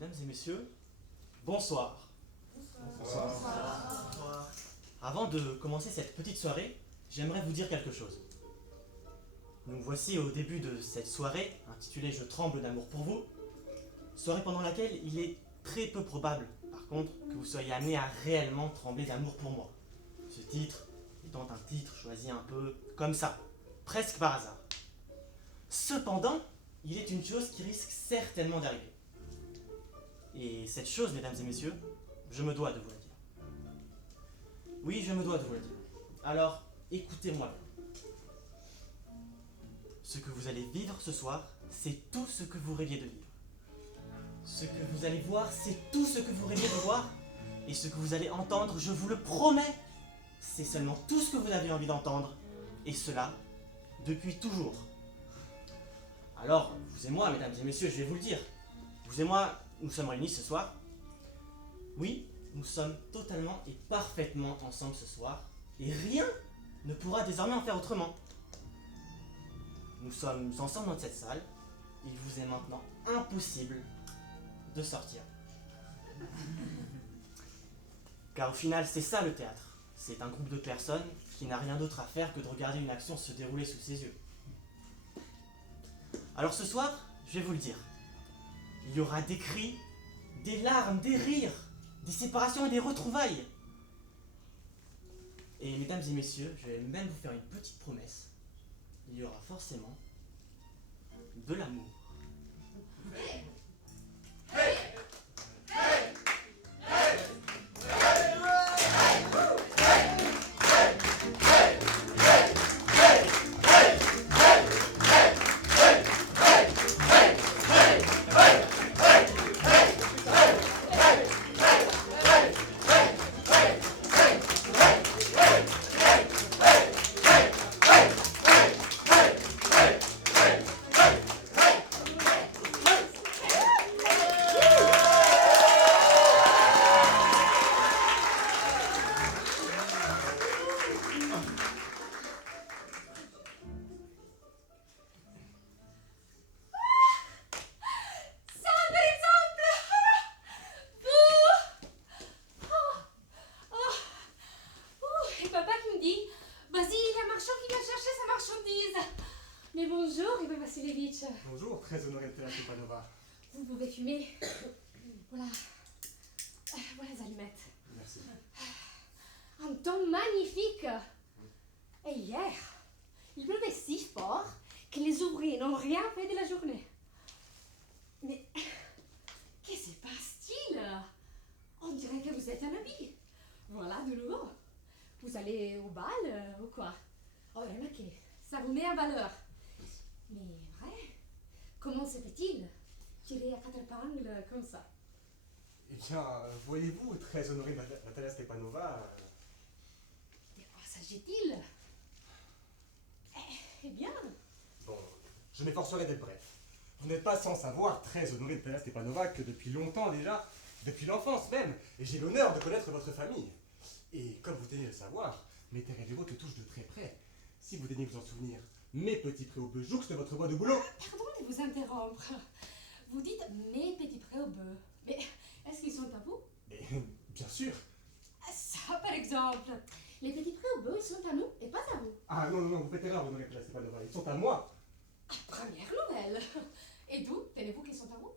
Mesdames et messieurs, bonsoir. Bonsoir. Bonsoir. Avant de commencer cette petite soirée, j'aimerais vous dire quelque chose. Nous voici au début de cette soirée, intitulée Je tremble d'amour pour vous, soirée pendant laquelle il est très peu probable, par contre, que vous soyez amenés à réellement trembler d'amour pour moi. Ce titre étant un titre choisi un peu comme ça, presque par hasard. Cependant, il est une chose qui risque certainement d'arriver. Et cette chose, mesdames et messieurs, je me dois de vous la dire. Oui, je me dois de vous la dire. Alors, écoutez-moi bien. Ce que vous allez vivre ce soir, c'est tout ce que vous rêviez de vivre. Ce que vous allez voir, c'est tout ce que vous rêviez de voir. Et ce que vous allez entendre, je vous le promets, c'est seulement tout ce que vous avez envie d'entendre. Et cela, depuis toujours. Alors, vous et moi, mesdames et messieurs, je vais vous le dire. Vous et moi, nous sommes réunis ce soir. Oui, nous sommes totalement et parfaitement ensemble ce soir. Et rien ne pourra désormais en faire autrement. Nous sommes ensemble dans cette salle. Il vous est maintenant impossible de sortir. Car au final, c'est ça le théâtre. C'est un groupe de personnes qui n'a rien d'autre à faire que de regarder une action se dérouler sous ses yeux. Alors ce soir, je vais vous le dire. Il y aura des cris, des larmes, des rires, des séparations et des retrouvailles. Et mesdames et messieurs, je vais même vous faire une petite promesse. Il y aura forcément de l'amour. Mais bonjour, Ivan Vassilevitch. Bonjour, très honoré de Théâtre Stepanova. Vous pouvez fumer. Voilà. Voilà les allumettes. Merci. Un temps magnifique. Et hier, il pleuvait si fort que les ouvriers n'ont rien fait de la journée. Mais que se passe-t-il? On dirait que vous êtes un ami. Voilà, de nouveau. Vous allez au bal ou quoi? Oh, remarquez, ça vous met en valeur. Mais vrai, comment se fait-il tirer à quatre épingles comme ça? Eh bien, voyez-vous, très honoré de Natalia Stepanova. De quoi s'agit-il? Eh bien, Bon, je m'efforcerai d'être bref. Vous n'êtes pas sans savoir, très honoré de Natalia Stepanova, que depuis longtemps déjà, depuis l'enfance même, et j'ai l'honneur de connaître votre famille. Et comme vous daignez le savoir, mes terres et les vôtres touchent de très près. Si vous daignez vous en souvenir, mes petits prés au bœuf jouxtent votre bois de boulot. pardon de vous interrompre. Vous dites mes petits prés au bœuf. Mais est-ce qu'ils sont à vous? Et bien sûr. Ça, par exemple. Les petits prés au bœuf, ils sont à nous et pas à vous. Ah non, vous faites erreur, honoré de Natalia Stepanova. Ils sont à moi. Première nouvelle. Et d'où tenez-vous qu'ils sont à vous?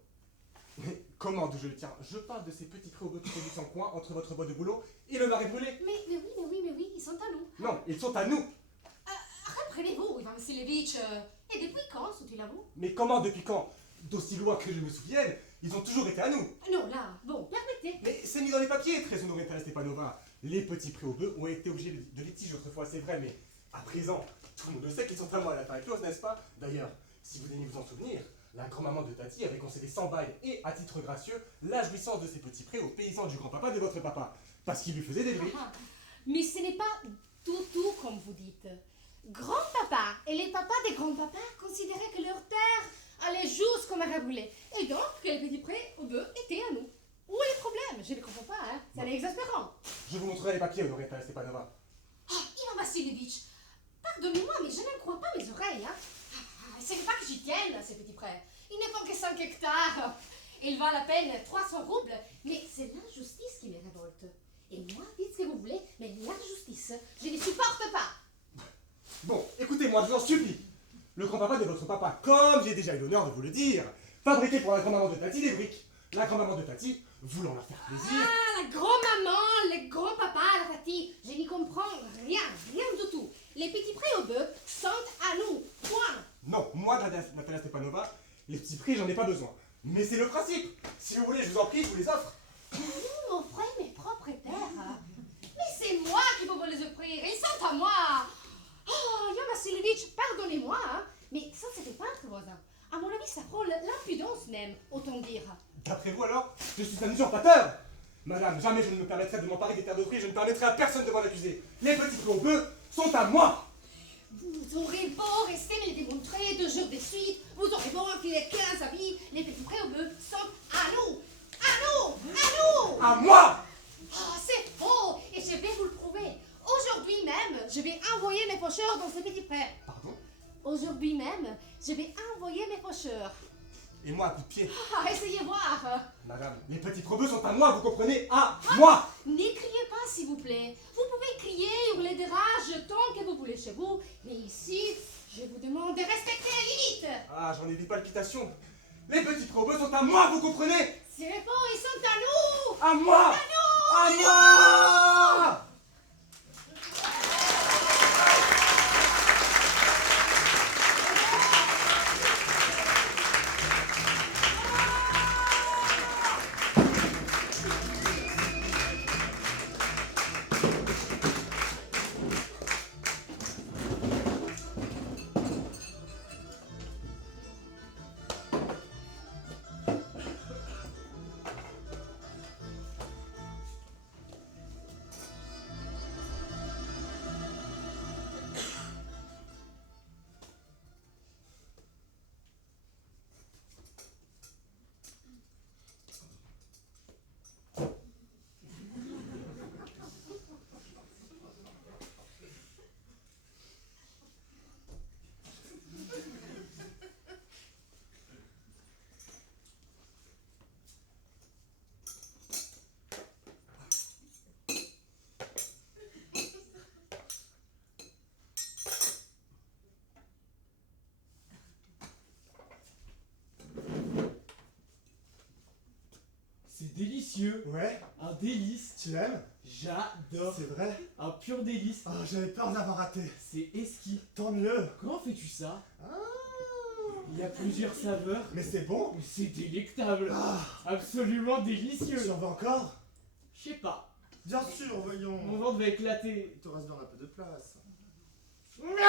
Mais comment d'où je le tiens? Je parle de ces petits prés au bœuf qui sont en coin entre votre bois de boulot et le marais brûlé. Mais oui, ils sont à nous. Non, ils sont à nous. Reprenez-vous, Ivan Vassilevitch. Et depuis quand sont-ils à vous? Mais comment, depuis quand? D'aussi loin que je me souvienne, ils ont toujours été à nous. Non, là, bon, permettez. Mais c'est mis dans les papiers, très honoré Natalia Stepanova. Les petits prés au bœuf ont été objets de litige autrefois, c'est vrai, mais à présent, tout le monde le sait qu'ils sont à moi à la fin close, n'est-ce pas? D'ailleurs, si vous daignez vous en souvenir, la grand-maman de Tati avait concédé sans bail et à titre gracieux la jouissance de ces petits prés aux paysans du grand-papa de votre papa, parce qu'il lui faisait des bris. Mais ce n'est pas tout comme vous dites. Grand-papa et les papas des grands-papas considéraient que leur terre allait jusqu'au marais brûlé. Et donc que les petits prés au bœuf étaient à nous. Où est le problème? Je ne comprends pas, hein. Ça n'est exaspérant. Je vous montrerai les papiers, honoré Natalia Stepanova. Oh, Ivan Vassilevitch, pardonnez-moi, mais je n'en crois pas mes oreilles, hein. Ce n'est pas que j'y tienne, ces petits prés. Ils ne font que 5 hectares. Il valent à peine 300 roubles, mais c'est l'injustice qui me révolte. Et moi, dites ce que vous voulez, mais l'injustice, je ne supporte pas. Bon, écoutez-moi, je vous en supplie. Le grand-papa de votre papa, comme j'ai déjà eu l'honneur de vous le dire, fabriquait pour la grand-maman de Tati des briques. La grand-maman de Tati, voulant leur faire plaisir... Ah, la grand-maman, le grand-papa, la Tati, je n'y comprends rien du tout. Les petits prés au bœuf sont à nous, point. Non, moi, Natalia Stepanova, les petits prix, j'en ai pas besoin. Mais c'est le principe. Si vous voulez, je vous en prie, je vous les offre. Vous m'offrez mes propriétaires. Mais c'est moi qui peux vous les offrir, ils sont à moi. Oh, Ion Vassilevitch, pardonnez-moi, hein, mais ça, c'était pas entre voisins. À mon avis, ça frôle l'impudence même, autant dire. D'après vous alors, je suis un usurpateur. Madame, jamais je ne me permettrai de m'emparer des terres de prix, je ne permettrai à personne de m'en accuser. Les petits prix au bœuf sont à moi. Vous aurez beau rester me le démontrer 2 jours de suite, vous aurez beau enfiler 15 habits, les petits prés au bœuf sont à nous. À nous. À nous. À moi. Ah, c'est faux, et je vais vous le prouver. Aujourd'hui même, je vais envoyer mes faucheurs dans ces petits prés. Pardon? Aujourd'hui même, je vais envoyer mes faucheurs. Et moi, à coup de pied. Ah, essayez voir. Madame, les petits probeux sont à moi, vous comprenez? À moi. Ne criez pas, s'il vous plaît. Vous pouvez crier, hurler de rage tant que vous voulez chez vous, mais ici, je vous demande de respecter les limites. Ah, j'en ai des palpitations. Les petits probeux sont à moi, vous comprenez? C'est bon, ils sont à nous. À moi. À moi. C'est délicieux. Ouais, Un délice. tu aimes? J'adore. C'est vrai? Un pur délice. Oh, j'avais peur d'avoir raté. C'est esquis. Tant mieux. Comment fais-tu ça? Ah, Il y a plusieurs saveurs. mais c'est bon. Mais c'est délectable. Ah, Absolument délicieux. tu en veux encore? Je sais pas. Bien sûr, voyons. Mon ventre va éclater. Il te reste bien un peu de place.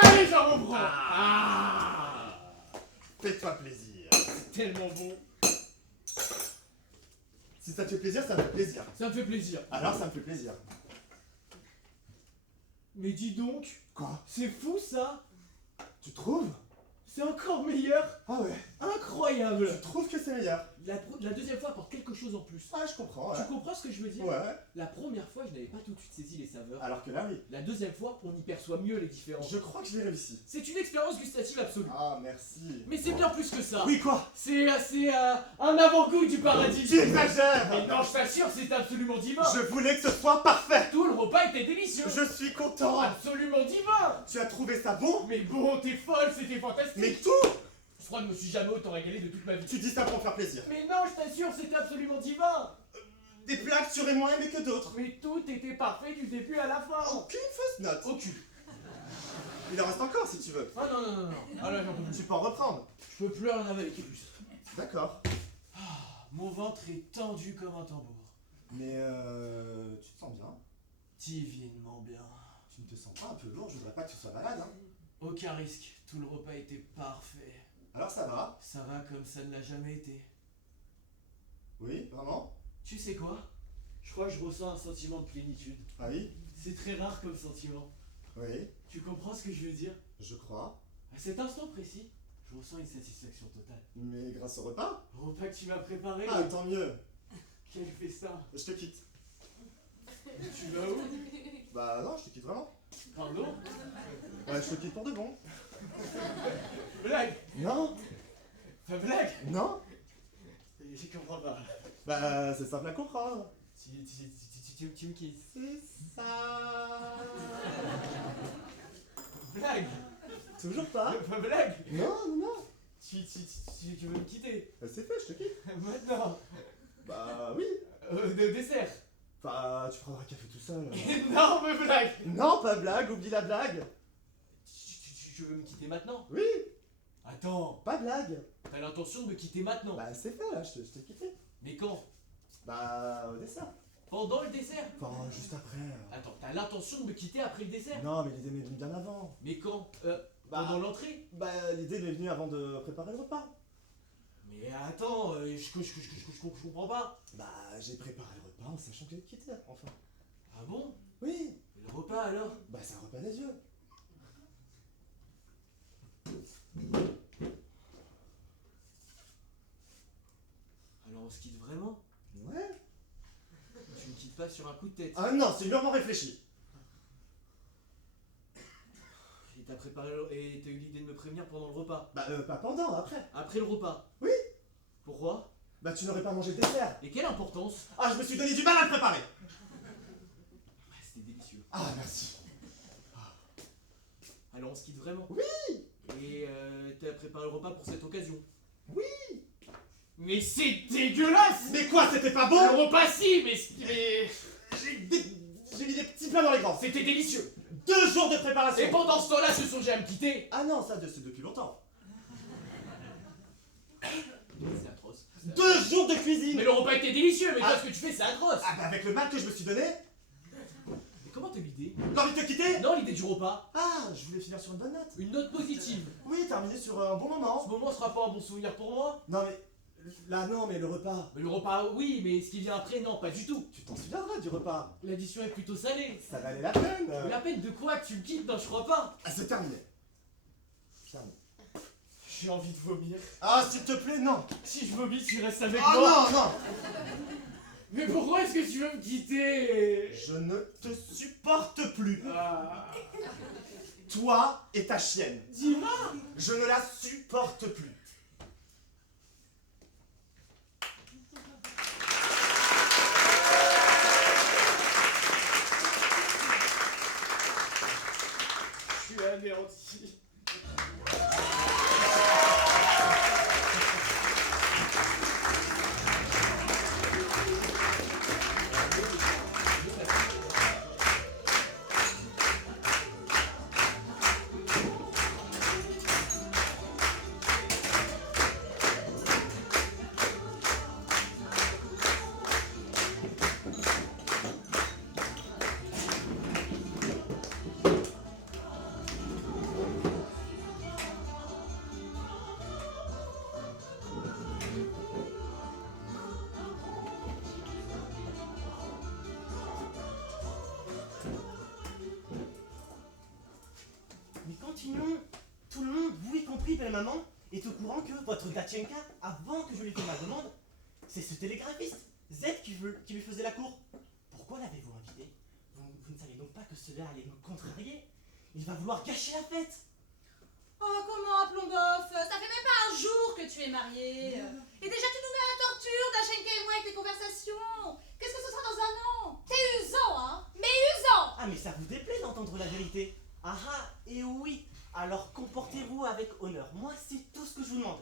Allez, j'en reprends. Ah, Fais-toi plaisir. c'est tellement bon. Si ça te fait plaisir, ça me fait plaisir. Ça me fait plaisir. Alors, ça me fait plaisir. Mais dis donc, Quoi? c'est fou ça. Tu trouves? C'est encore meilleur. Ah ouais. Incroyable. Tu trouves que c'est meilleur? La deuxième fois apporte quelque chose en plus. Ah, je comprends, ouais. Tu comprends ce que je veux dire? Ouais. La première fois, je n'avais pas tout de suite saisi les saveurs. Alors que là, oui. La deuxième fois, on y perçoit mieux les différences. Je crois que je l'ai réussi. C'est une expérience gustative absolue. Ah, merci. Mais c'est bien plus que ça. Oui, quoi? C'est un avant-goût du paradis. Tu exagères! Mais non, je t'assure, c'est absolument divin. Je voulais que ce soit parfait! Tout le repas était délicieux. Je suis content! Absolument divin. Tu as trouvé ça bon? Mais bon, t'es folle, c'était fantastique. Mais tout! Je crois que je me suis jamais autant régalé de toute ma vie. Tu dis ça pour me faire plaisir. Mais non, je t'assure, c'était absolument divin. Des plats que tu aurais moins aimé que d'autres. Mais tout était parfait du début à la fin. Aucune fausse note. Aucune. Il en reste encore si tu veux. Ah non, non, non, non. Ah là, j'en peux plus. Tu peux en reprendre. Je peux plus rien avaler plus. D'accord. Mon ventre est tendu comme un tambour. Mais tu te sens bien. Divinement bien. Tu ne te sens pas un peu lourd, je voudrais pas que tu sois malade. Hein. Aucun risque, tout le repas était parfait. Alors ça va? Ça va comme ça ne l'a jamais été. Oui, vraiment? Tu sais quoi? Je crois que je ressens un sentiment de plénitude. Ah oui? C'est très rare comme sentiment. Oui, Tu comprends ce que je veux dire? je crois. À cet instant précis, je ressens une satisfaction totale. Mais grâce au repas? Le repas que tu m'as préparé, Ah, tant mieux. quel festin! Je te quitte. Tu vas où? Bah non, je te quitte vraiment. Pardon? Ouais, je te quitte pour de bon. Blague! Non? Pas blague! Non? Et Je comprends pas. Bah, c'est simple à comprendre. Tu me quittes. C'est ça. Blague. Toujours pas? Pas blague. Non, non, non. Tu veux me quitter? Bah, c'est fait, je te quitte. Maintenant. Bah, oui. De dessert. Enfin, tu prendras un café tout seul. Énorme blague. Non, pas blague, oublie la blague. Tu veux me quitter maintenant? Oui, Attends. pas blague. T'as l'intention de me quitter maintenant? Bah, c'est fait, là, je t'ai quitté. Mais quand? Bah, au dessert. Pendant le dessert? Enfin, juste après. Attends, t'as l'intention de me quitter après le dessert? Non, mais l'idée m'est venue bien avant. Mais quand? Bah, Pendant l'entrée? Bah, l'idée m'est venue avant de préparer le repas. Mais attends, je comprends pas. Bah, j'ai préparé le repas en sachant que j'allais te quitter, enfin. Ah bon? Oui. Et le repas alors? Bah, c'est un repas des yeux. Alors on se quitte vraiment? Ouais. Tu me quittes pas sur un coup de tête. Ah non, c'est mûrement réfléchi. Et t'as préparé et t'as eu l'idée de me prévenir pendant le repas. Bah, pas pendant, après. Après le repas? Oui. Pourquoi? Bah, tu n'aurais pas mangé le dessert. Et quelle importance? Ah, je me suis donné du mal à le préparer. Ouais, c'était délicieux. Ah, merci. Alors on se quitte vraiment? Oui. Et t'as préparé le repas pour cette occasion? Oui. Mais c'est dégueulasse! Mais quoi, c'était pas bon? Le repas si, mais J'ai mis des petits plats dans les grands. c'était délicieux! 2 jours de préparation. Et pendant ce temps-là, se songez à me quitter! Ah non, ça, c'est depuis longtemps. C'est atroce. 2 jours de cuisine. Mais le repas était délicieux, mais Ah. toi ce que tu fais c'est atroce! Ah, bah, avec le mal que je me suis donné, Mais comment t'as eu l'idée? l'envie de te quitter. Non, l'idée du repas, Ah, je voulais finir sur une bonne note. une note positive. Oui, terminer sur un bon moment. Ce moment sera pas un bon souvenir pour moi. Non, mais là, non, mais le repas. Mais le repas, oui, mais ce qui vient après, non, pas du tout. Tu t'en souviendras du repas. L'addition est plutôt salée. Ça valait la peine. Mais la peine de quoi que tu me quittes? Non, je crois pas. Ah, c'est terminé. Terminé. J'ai envie de vomir. Ah, s'il te plaît, non. Si je vomis, tu restes avec Ah moi. non, non. Mais pourquoi est-ce que tu veux me quitter? Je ne te supporte plus. Ah. Toi et ta chienne. Dis-moi. Je ne la supporte plus. Je suis anéanti. Mais continuons. Tout le monde, vous y compris, belle maman, est au courant que votre Gatchenka, avant que je lui fasse ma demande, c'est ce télégraphiste, Z, qui lui faisait la cour. Pourquoi l'avez-vous invité? Vous ne savez donc pas que cela allait me contrarier? Il va vouloir gâcher la fête. Oh, comment, Plomboff? Ça fait même pas un jour que tu es marié. Et déjà, tu nous mets à la torture, Dachenka et moi, avec tes conversations. Qu'est-ce que ce sera dans un an? T'es usant, hein? Mais usant! Ah, mais ça vous déplaît d'entendre la vérité? Ah ah, et oui. Alors comportez-vous avec honneur. Moi, c'est tout ce que je vous demande.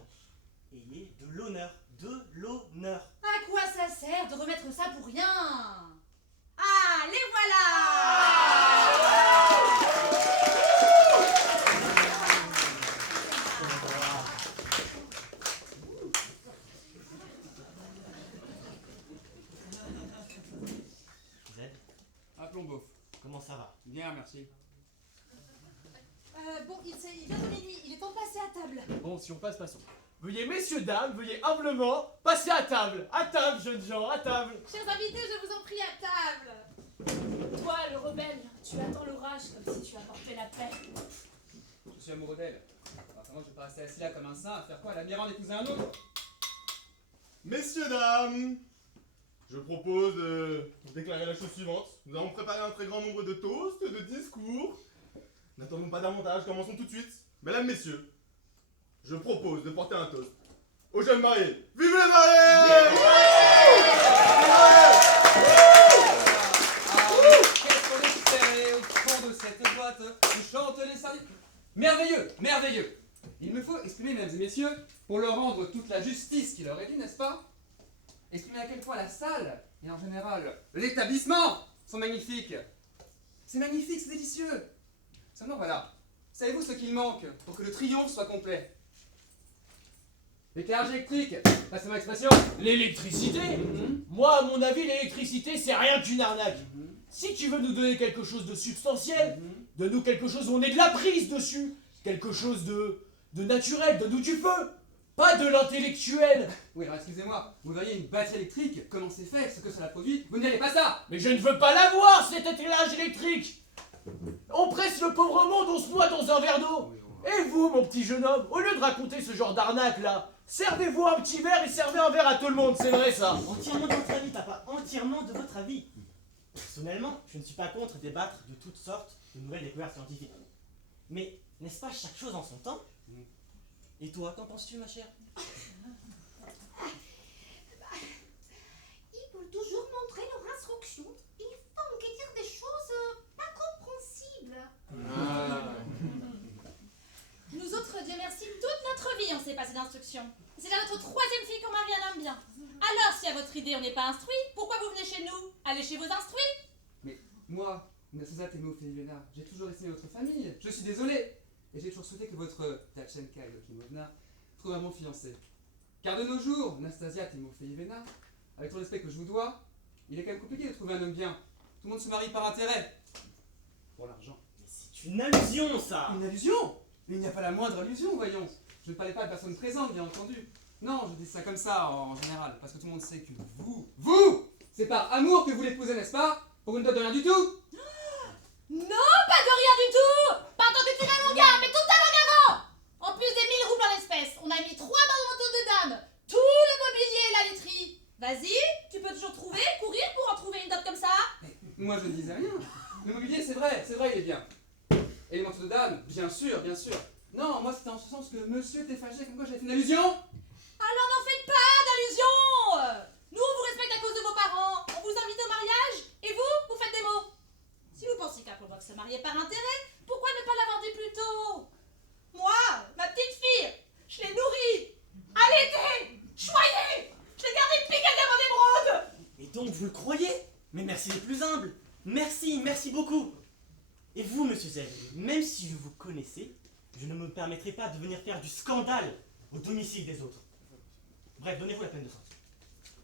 Ayez de l'honneur. De l'honneur. À quoi ça sert de remettre ça pour rien? Ah, les voilà! Z, Ah, Plomboff. comment ça va? Bien, merci. Bon, il vient de minuit, il est temps de passer à table. Bon, si on passe, passons. Veuillez, messieurs, dames, veuillez humblement passer à table. À table, jeunes gens, à table. Chers invités, je vous en prie à table. Toi, le rebelle, tu attends l'orage comme si tu apportais la paix. Je suis amoureux d'elle. Enfin, moi, je vais pas rester assis là comme un saint à faire quoi? À la Mirande d'épouser un autre? Messieurs, dames, je propose de déclarer la chose suivante. Nous avons préparé un très grand nombre de toasts, de discours. N'attendons pas davantage, commençons tout de suite. Mesdames, messieurs, je propose de porter un toast aux jeunes mariés. Vive les mariés! Qu'est-ce qu'on espérait au fond de cette boîte où chantent les sardines? Merveilleux, merveilleux. Il me faut exprimer, mesdames et messieurs, pour leur rendre toute la justice qui leur est due, n'est-ce pas? Exprimer à quel point la salle, et en général l'établissement, sont magnifiques. C'est magnifique, c'est délicieux. Seulement voilà, savez-vous ce qu'il manque pour que le triomphe soit complet? L'éclairage électrique, passez-moi l'expression. L'électricité? Moi, à mon avis, l'électricité, c'est rien qu'une arnaque. Si tu veux nous donner quelque chose de substantiel, donne-nous quelque chose où on ait de la prise dessus. Quelque chose de naturel, donne-nous du feu. Pas de l'intellectuel. Oui, alors excusez-moi, vous voyez une batterie électrique, comment c'est fait, ce que cela produit, vous n'avez pas ça. Mais je ne veux pas l'avoir, cet éclairage électrique. On presse le pauvre monde, on se noie dans un verre d'eau. Et vous, mon petit jeune homme, au lieu de raconter ce genre d'arnaque là, servez-vous un petit verre et servez un verre à tout le monde, c'est vrai ça. Entièrement de votre avis, papa, entièrement de votre avis. Personnellement, je ne suis pas contre débattre de toutes sortes de nouvelles découvertes scientifiques. Mais n'est-ce pas chaque chose en son temps? Et toi, qu'en penses-tu, ma chère? Ils veulent toujours montrer leurs instructions. Ils font que dire des choses pas compréhensibles. Nous autres, Dieu merci, toute notre vie, on s'est passé d'instructions. C'est là notre troisième fille qu'on marie un homme bien. Alors, si à votre idée on n'est pas instruit, pourquoi vous venez chez nous? Allez chez vos instruits. Mais moi, Nassazat et Ophélie, j'ai toujours estimé votre famille. Je suis désolé. Et j'ai toujours souhaité que votre Tachenka Elokimovna trouve un bon fiancé. Car de nos jours, Nastasia Timofeï Vena, avec tout le respect que je vous dois, il est quand même compliqué de trouver un homme bien. Tout le monde se marie par intérêt. Pour l'argent. Mais c'est une allusion, ça! Une allusion? Mais il n'y a pas la moindre allusion, voyons. Je ne parlais pas de personnes présentes, bien entendu. Non, je dis ça comme ça, en général, parce que tout le monde sait que vous, c'est par amour que vous l'épousez, n'est-ce pas? Pour une dot de rien du tout? Non, pas de rien du tout. Pas tant que tu vas, mon gars, mais tout à l'heure avant. En plus des 1000 roubles en espèces, on a mis 3 manteaux de dames, tout le mobilier et la literie. Vas-y, tu peux toujours courir pour en trouver une dot comme ça. Mais moi, je ne disais rien. Le mobilier, c'est vrai, il est bien. Et les manteaux de dames, bien sûr, bien sûr. Non, moi, c'était en ce sens que monsieur était fâché, comme quoi j'avais fait une allusion. Alors n'en faites pas d'allusion. Nous, on vous respecte à cause de vos parents. On vous invite au mariage, et vous faites des mots. Si vous pensez qu'un doivent se marier par intérêt, pourquoi ne pas l'avoir dit plus tôt? Moi, ma petite fille, je l'ai nourrie, allaitée, choyée, je l'ai gardée piquée devant des brodes. Et donc vous le croyez? Mais merci les plus humbles! Merci beaucoup! Et vous, monsieur Z, même si je vous connaissais, je ne me permettrai pas de venir faire du scandale au domicile des autres. Bref, donnez-vous la peine de sortir.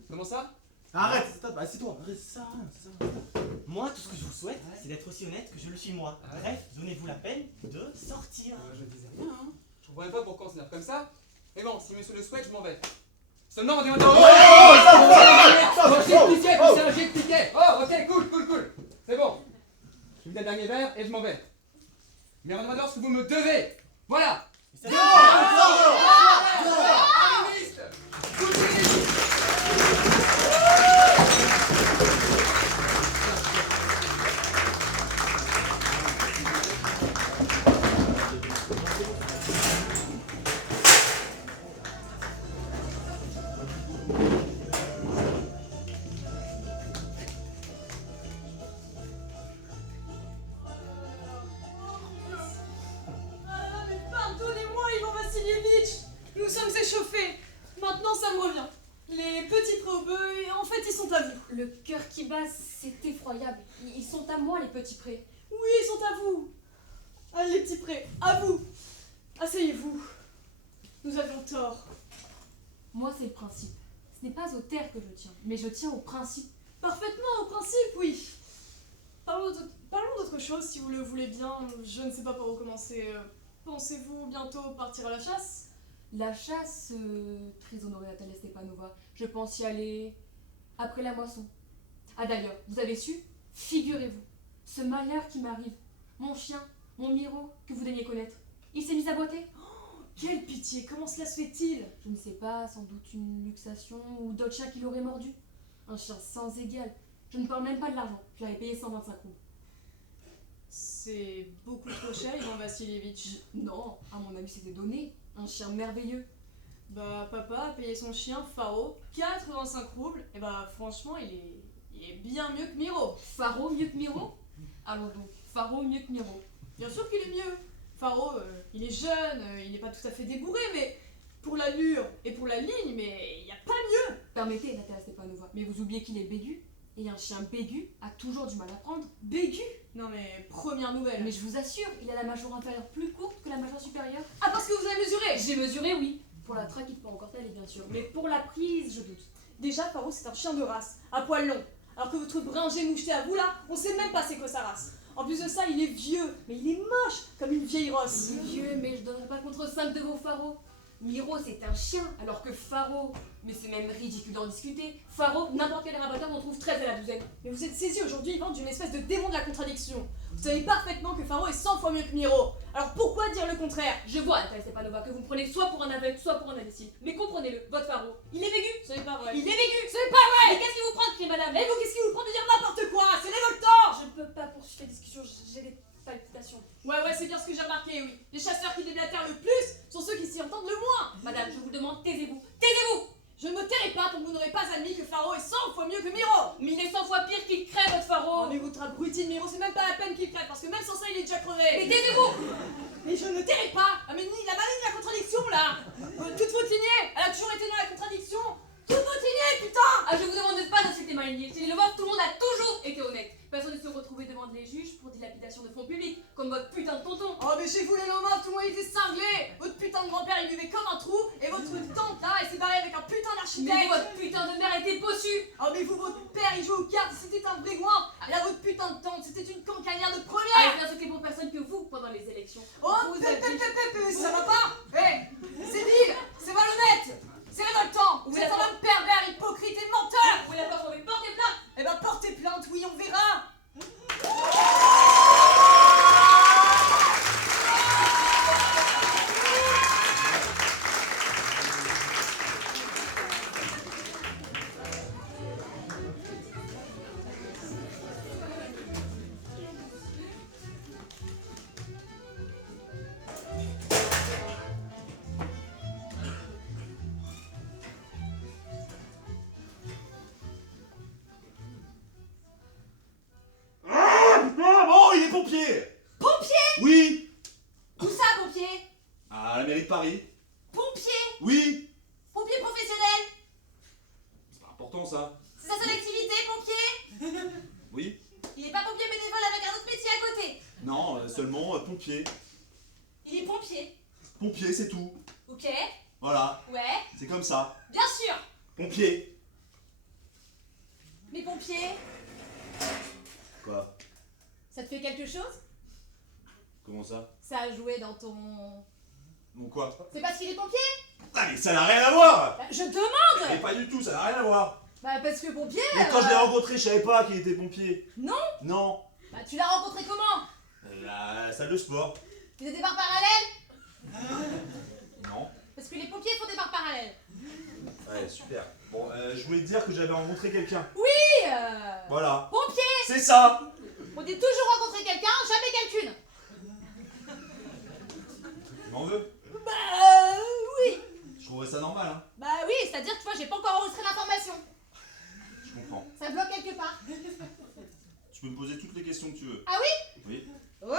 Comment ça? Arrête, stop, assieds-toi, arrête, c'est ça, c'est ça. Moi, tout ce que je vous souhaite, c'est d'être aussi honnête que je le suis moi. Bref, donnez-vous la peine de sortir. Je disais rien, hein. Je comprenais pas pourquoi on s'énerve comme ça. Mais bon, si monsieur le souhaite, je m'en vais. Seulement, rendez-moi dans c'est un jet de piquet. Oh, ok, cool. C'est bon. Je vous donne le dernier verre et je m'en vais. Mais rendez-moi d'abord ce que vous me devez. Voilà. Animiste. Tout de suite. Ah, mais pardonnez-moi, Ivan Vassilievitch. Nous sommes échauffés. Maintenant, ça me revient. Les petits prés-au-bœufs, en fait, ils sont à vous. Le cœur qui bat, c'est effroyable. Ils sont à moi, les petits prés. Oui, ils sont à vous. Ah, les petits prés, à vous. Asseyez-vous. Nous avions tort. Moi, c'est le principe. Ce n'est pas aux terres que je tiens, mais je tiens au principe. Parfaitement, au principe, oui. Parlons d'autre chose, si vous le voulez bien. Je ne sais pas par où commencer. Pensez-vous bientôt partir à la chasse? La chasse, très honorée Natalia Stepanova, je pense y aller après la moisson. Ah d'ailleurs, vous avez su? Figurez-vous, ce malheur qui m'arrive, mon chien, mon Miro, que vous daignez connaître, il s'est mis à boiter. Quelle pitié, comment cela se fait-il? Je ne sais pas, sans doute une luxation ou d'autres chiens qui l'auraient mordu. Un chien sans égal. Je ne parle même pas de l'argent, je l'avais payé 125 roubles. C'est beaucoup trop cher, Ivan Vassilievitch. Non, à mon avis c'était donné. Un chien merveilleux. Bah, papa a payé son chien Faro 85 roubles. Et bah, franchement, il est bien mieux que Miro. Faro mieux que Miro? Allons donc, Faro mieux que Miro. Bien sûr qu'il est mieux. Faro, il est jeune, il n'est pas tout à fait débourré, mais pour l'allure et pour la ligne, mais il n'y a pas mieux. Permettez, Natalia Stepanova, mais vous oubliez qu'il est bégu. Et un chien bégu a toujours du mal à prendre. Bégu? Non mais, première nouvelle. Mais je vous assure, il a la mâchoire inférieure plus courte que la mâchoire supérieure. Ah, parce que vous avez mesuré? J'ai mesuré, oui. Pour la traque, il peut encore aller, bien sûr. Mais pour la prise, je doute. Déjà, Faro, c'est un chien de race, à poil long. Alors que votre bringé moucheté à vous, là, on sait même pas c'est quoi sa race. En plus de ça, il est vieux, mais il est moche, comme une vieille rosse. Il est vieux, mais je donnerai pas contre 5 de vos Faro. Miro, c'est un chien, alors que Faro, mais c'est même ridicule d'en discuter. Faro, n'importe quel rabatteur en trouve 13 à la douzaine. Mais vous êtes saisi aujourd'hui, Yvan, d'une espèce de démon de la contradiction. Vous savez parfaitement que Faro est 100 fois mieux que Miro. Alors pourquoi dire le contraire? Je vois, Natalia Stepanova, que vous me prenez soit pour un aveugle, soit pour un imbécile. Mais comprenez-le, votre Faro, il est bégu. Ce n'est pas vrai. Il est bégu. Ce n'est pas vrai. Mais qu'est-ce qui vous prend de crier, madame? Et vous, qu'est-ce qui vous prend de dire n'importe quoi? C'est révoltant! Je ne peux pas poursuivre la discussion, j'ai des palpitations. Ouais, c'est bien ce que j'ai remarqué, oui. Les chasseurs qui déblatèrent le plus sont ceux qui s'y entendent le moins. Madame, je vous demande, taisez-vous. Taisez-vous. Je ne me tairai pas tant que vous n'aurez pas admis que Faro est 100 fois mieux que Miro. Mais il est 100 fois pire qu'il crève, votre Faro. Oh, mais votre abruti de Miro, c'est même pas la peine qu'il crève, parce que même sans ça, il est déjà crevé. Mais taisez-vous. Mais je ne tairai pas. Ah, mais ni la manie de la contradiction, là. Toute votre lignée, elle a toujours été dans la contradiction. Toute votre lignée, putain. Ah, je vous demande de pas insulter ma lignée. Chez les Lvov, tout le monde a toujours été honnête. Personne ne se retrouvait devant les juges pour dilapidation de fonds publics, comme votre putain de tonton. Oh, mais chez vous, les Lomov, tout le monde était cinglé. Votre putain de grand-père, il buvait comme un trou, et votre tante, là, elle s'est barrée avec un putain Mais d'architecte. votre putain de mère était possue. Oh, mais vous, votre père, il joue aux cartes, c'était un vrai goin. Et là, votre putain de tante, c'était une cancanière de Ah, première. il vient s'occuper pour personne que vous pendant les élections. Oh, Vous avez- ça va pas. C'est vil, c'est malhonnête, c'est révoltant. Vous êtes un homme pervers, hypocrite et menteur. Vous voulez pas qu'on lui porte plainte? Eh ben, portez plainte, oui, on verra. Ah bon, il est pompier! Pompier? Oui! Où ça, pompier? À la mairie de Paris? Pompier? Oui! Pompier professionnel? C'est pas important ça. C'est sa seule activité, pompier? Oui? Il est pas pompier bénévole avec un autre métier à côté. Non, seulement pompier. Il est pompier. Pompier, c'est tout. Ok? Voilà, Ouais? c'est comme ça. Bien sûr. Pompier. Mais pompier, Quoi? ça te fait quelque chose? Comment ça? Ça a joué dans ton... Bon quoi? C'est parce qu'il est pompier? Ah mais ça n'a rien à voir! Bah, je demande. Mais pas du tout, ça n'a rien à voir! Bah parce que pompier... Et quand je l'ai rencontré, je savais pas qu'il était pompier. Non? Non. Bah tu l'as rencontré comment? La salle de sport. Tu fais des barres parallèles? Non. Parce que les pompiers font des barres parallèles. Ouais, super. Bon, je voulais te dire que j'avais rencontré quelqu'un. Oui, Voilà. pompier. C'est ça! On dit toujours rencontrer quelqu'un, jamais quelqu'une. Tu m'en veux? Bah oui. Je trouverais ça normal, hein. Bah oui, c'est-à-dire que tu vois, j'ai pas encore enregistré l'information. Je comprends. Ça bloque quelque part. Tu peux me poser toutes les questions que tu veux. Ah oui? Oui. Ok.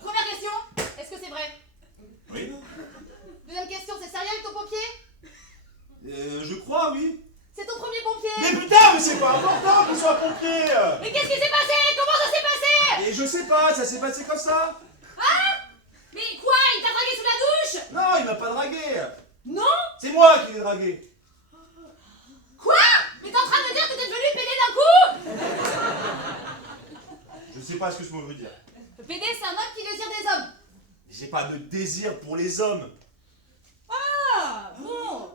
Première question, est-ce que c'est vrai? Oui. Deuxième question, c'est sérieux avec ton pompier? Je crois, oui. C'est ton premier pompier? Mais putain, mais c'est pas important qu'il soit pompier! Mais qu'est-ce qui s'est passé? Comment ça s'est passé? Et je sais pas, ça s'est passé comme ça. Mais quoi? Il t'a dragué sous la douche? Non, il m'a pas dragué. Non? C'est moi qui l'ai dragué. Quoi? Mais t'es en train de me dire que t'es devenu pédé d'un coup? Je sais pas ce que ce mot veut dire. Le pédé, c'est un homme qui désire des hommes. J'ai pas de désir pour les hommes. Ah, bon.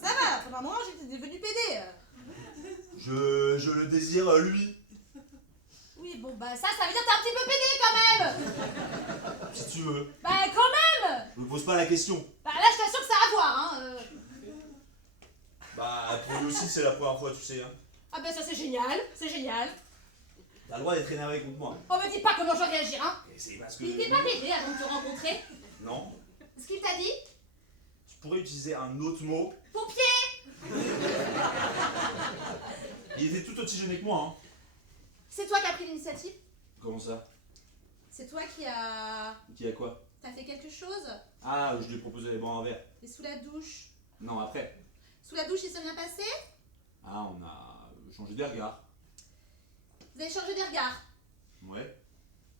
Ça va, pendant un moment, j'étais devenu pédé. Je le désire lui. Oui, bon, bah ça veut dire que t'es un petit peu pédé quand même. Si tu veux. Bah quand même. Je me pose pas la question. Bah là, je t'assure que ça a à voir, hein. Bah, pour lui aussi, c'est la première fois, tu sais. Hein. Ah bah ça c'est génial, c'est génial. T'as le droit d'être énervé contre moi. Oh me dis pas comment je dois réagir, hein. Et c'est parce que. Il était pas pédé avant de te rencontrer. Non. Ce qu'il t'a dit? Tu pourrais utiliser un autre mot. Pompier! Il était tout aussi gêné que moi, hein. C'est toi qui as pris l'initiative? Comment ça? C'est toi qui a... Qui a quoi? T'as fait quelque chose? Ah, je lui ai proposé les boire un verre. Et sous la douche? Non, après. Sous la douche, il s'est bien passé? Ah, on a changé des regards. Vous avez changé des regards? Ouais.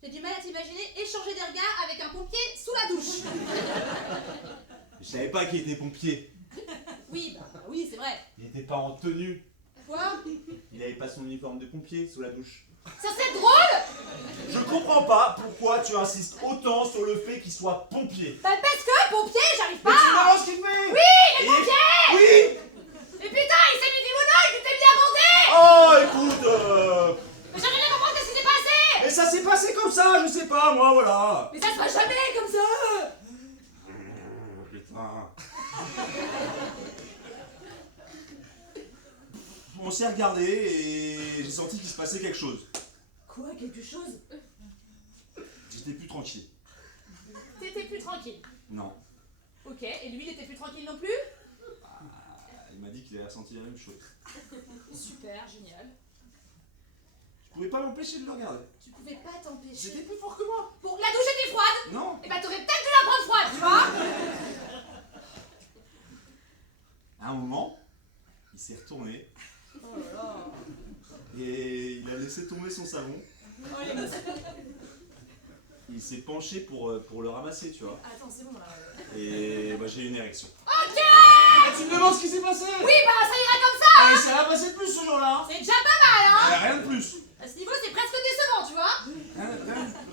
J'ai du mal à t'imaginer échanger des regards avec un pompier sous la douche. Je savais pas qu'il était pompier. Oui, oui, c'est vrai. Il était pas en tenue. Quoi? Il avait pas son uniforme de pompier sous la douche. Ça serait drôle! Je comprends pas pourquoi tu insistes autant sur le fait qu'il soit pompier. Bah parce que pompier, j'arrive pas! Mais tu me demandes ce qu'il fait! Oui, il est pompier! Oui! Et putain, il s'est mis du mono, il t'était bien bandé! Oh, écoute, Mais j'aimerais bien comprendre ce qui s'est passé! Mais ça s'est passé comme ça, je sais pas, moi, voilà. Mais ça se passe jamais comme ça! Putain. On s'est regardé et j'ai senti qu'il se passait quelque chose. Quoi, quelque chose? J'étais plus tranquille. T'étais plus tranquille. Non. Ok, et lui, il était plus tranquille non plus? Il m'a dit qu'il avait ressenti la même chose. Super, génial. Je pouvais pas m'empêcher de le regarder. Tu pouvais pas t'empêcher. J'étais plus fort que moi. Bon, la douche était froide! Non. Et bah t'aurais peut-être dû la prendre froide, tu vois? À un moment, il s'est retourné. Oh là là. Et il a laissé tomber son savon. Oh, les gosses. Il s'est penché pour le ramasser, tu vois. Attends, c'est bon là. Et bah, j'ai eu une érection. Ok! Tu me demandes ce qui s'est passé? Oui, bah ça ira comme ça! Eh, ça va passer plus ce jour-là. C'est déjà pas mal, hein? Rien de plus. À ce niveau, c'est presque décevant, tu vois?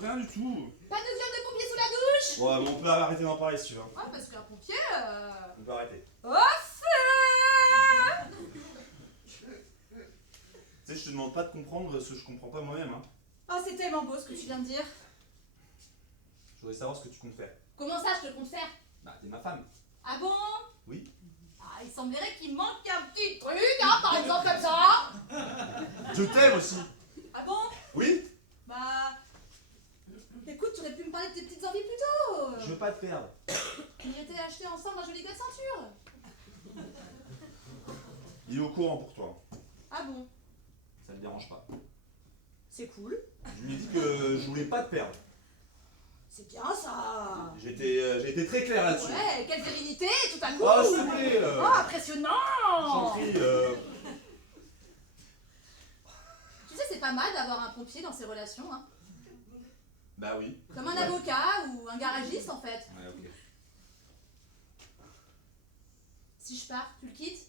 Rien du tout. Pas de viande de pompier sous la douche? Ouais, mais on peut arrêter d'en parler si tu veux. Ah, parce qu'un pompier. On peut arrêter. Au feu! Tu sais, je te demande pas de comprendre ce que je comprends pas moi-même. Hein. Oh, c'est tellement beau ce que tu viens de dire. Je voudrais savoir ce que tu comptes faire. Comment ça, je te compte faire? Bah, t'es ma femme. Ah bon? Oui. Ah, il semblerait qu'il manque un petit truc, hein, par exemple comme ça. Je t'aime aussi. Ah bon? Oui. Bah... Écoute, tu aurais pu me parler de tes petites envies plus tôt. Je veux pas te perdre. On était acheté ensemble un joli code ceinture. Il est au courant pour toi. Ah bon? Ça me dérange pas. C'est cool. Je lui ai dit que je voulais pas te perdre. C'est bien ça. J'ai été très clair là-dessus. Ouais, quelle virilité, tout à coup. Ah, s'il te plaît. Oh, impressionnant. J'en prie. Tu sais, c'est pas mal d'avoir un pompier dans ses relations, hein. Bah oui. Comme un avocat ou un garagiste, en fait. Ouais, ok. Si je pars, tu le quittes?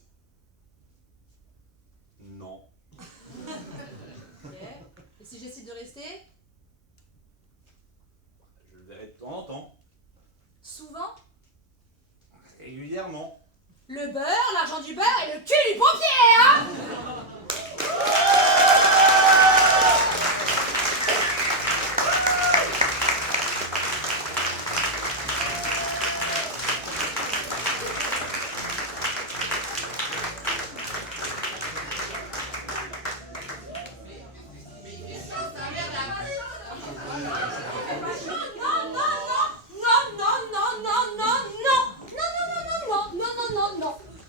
Non. Ok. Et si j'essaie de rester? Je le verrai de temps en temps. Souvent? Régulièrement. Le beurre, l'argent du beurre et le cul du pompier, hein.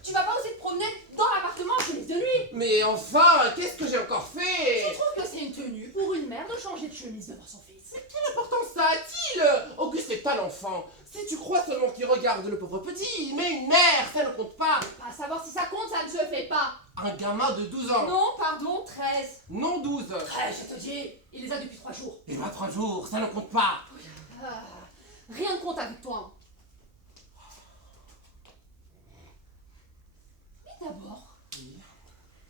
Tu vas pas oser te promener dans l'appartement en chemise de nuit. Mais enfin, qu'est-ce que j'ai encore fait? Tu trouves que c'est une tenue pour une mère de changer de chemise devant son fils? Quelle importance ça a-t-il? Auguste n'est pas l'enfant. Si tu crois seulement qu'il regarde le pauvre petit, mais une mère, ça ne compte pas. À savoir si ça compte, ça ne se fait pas. Un gamin de 12 ans. Non, pardon, 13. Non 12. 13, je te dis. Il les a depuis 3 jours. Et 3 jours, ça ne compte pas. Ah, rien ne compte avec toi. Mais d'abord,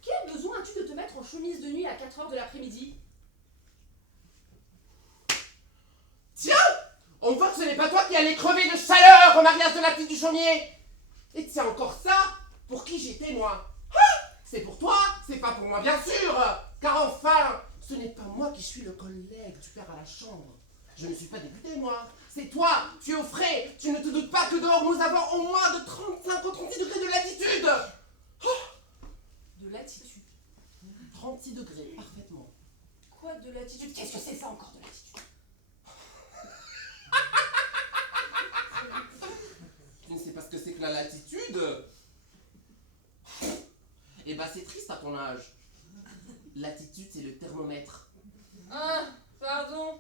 quel besoin as-tu de te mettre en chemise de nuit à 4h de l'après-midi? Tiens, on voit que ce n'est pas toi qui allais crever de chaleur au mariage de la petite du chaumier. Et tiens encore ça, pour qui j'étais moi? C'est pour toi, c'est pas pour moi bien sûr. Car enfin, ce n'est pas moi qui suis le collègue du père à la chambre. Je ne suis pas député moi. C'est toi, tu es au frais. Tu ne te doutes pas que dehors nous avons au moins de 35 ou 36 degrés de latitude. De latitude. 36 degrés, parfaitement. Quoi de latitude? Qu'est-ce que c'est ça encore de latitude? assez triste à ton âge. L'attitude, c'est le thermomètre. Ah, pardon,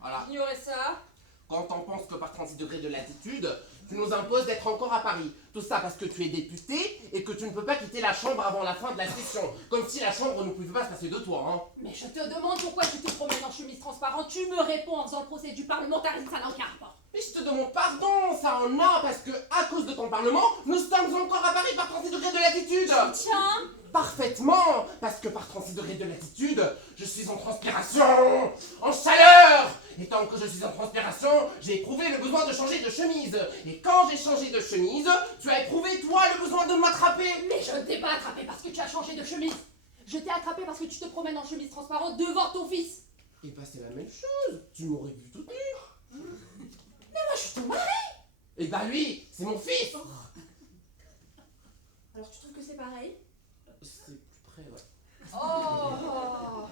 Voilà. j'ignorais ça. Quand on pense que par 36 degrés de latitude, tu nous imposes d'être encore à Paris. Tout ça parce que tu es député et que tu ne peux pas quitter la chambre avant la fin de la session. Comme si la chambre ne pouvait pas se passer de toi, hein. Mais je te demande pourquoi tu te promènes en chemise transparente. Tu me réponds en faisant le procès du parlementarisme, ça n'a aucun rapport. Mais je te demande pardon, ça en a, parce que à cause de ton parlement, nous sommes encore à Paris par 36 degrés de latitude. Tiens, Parfaitement, parce que par 36 degrés de latitude, je suis en transpiration, en chaleur. Et tant que je suis en transpiration, j'ai éprouvé le besoin de changer de chemise. Et quand j'ai changé de chemise, tu as éprouvé, toi, le besoin de m'attraper. mais je ne t'ai pas attrapé parce que tu as changé de chemise. Je t'ai attrapé parce que tu te promènes en chemise transparente devant ton fils. Et bah c'est la même chose, tu m'aurais vu tout nu. Mais moi, je suis ton mari. Et bah lui, c'est mon fils. Alors tu trouves que c'est pareil? C'est plus près, ouais. Oh.